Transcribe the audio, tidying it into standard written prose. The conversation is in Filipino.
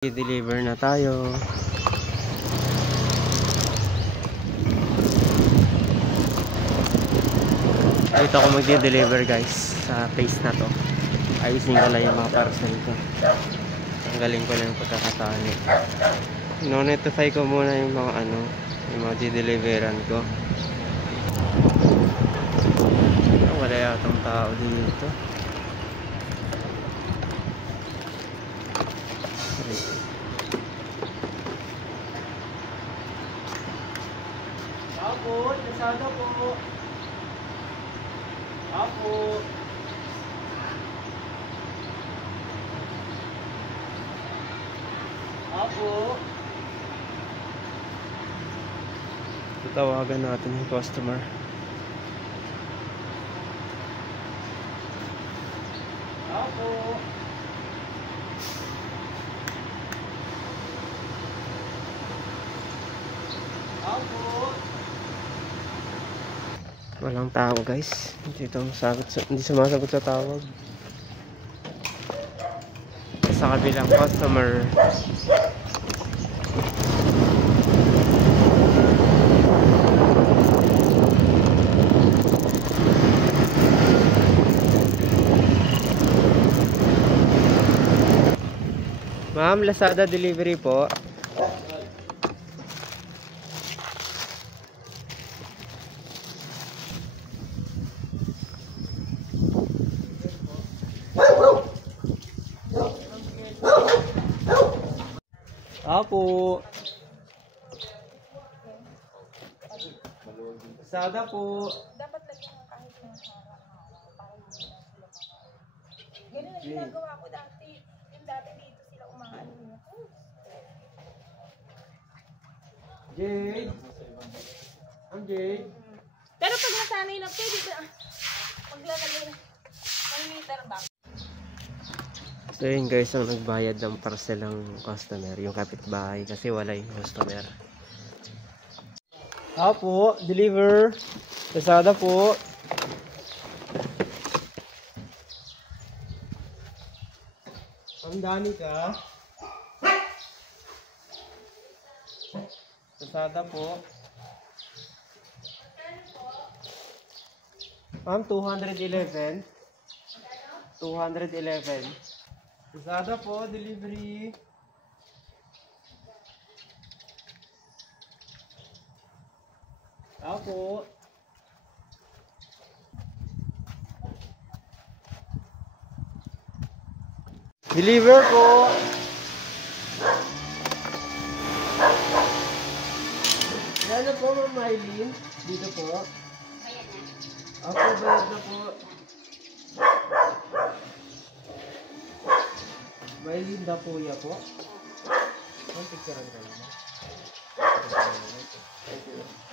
I-deliver na tayo. Dito ako mag-deliver guys sa place na to. Ayusin ko lang yung mga parcel ko. Tanggalin ko lang yung pagkakataan. No-notify ko muna yung mga yung mga di-deliveran ko. Wala yatang tao dito. Apo, nasada po. Apo. Apo. Tatawagan natin yung customer. Apo. Apo. Walang tao guys. Hindi sumasagot sa tawag. Sa kabilang customer. Ma'am, Lazada delivery po. Apo. Lazada po. Dapat lagyan mo kahit ng hara-hara para hindi na sila mga... Ganun ang ginagawa ko dati. Yung dati dito sila umaano niya. Jade. Ang Jade. Pero pag nasanay na kayo, dito maglalagay na 1 liter ba? So yun guys, ang nagbayad ng parcel ng customer, yung kapitbahay kasi wala yung customer. Apo, deliver. Lazada po. Ang dami ka. Lazada po. Ma'am, 211. 211. Lazada po, delivery. Apo. Deliver po. Ano po, Ma'am Mylene? Dito po. Apo, bayad na po. Mylene da po ya po. Ang picturean ka naman. Thank you.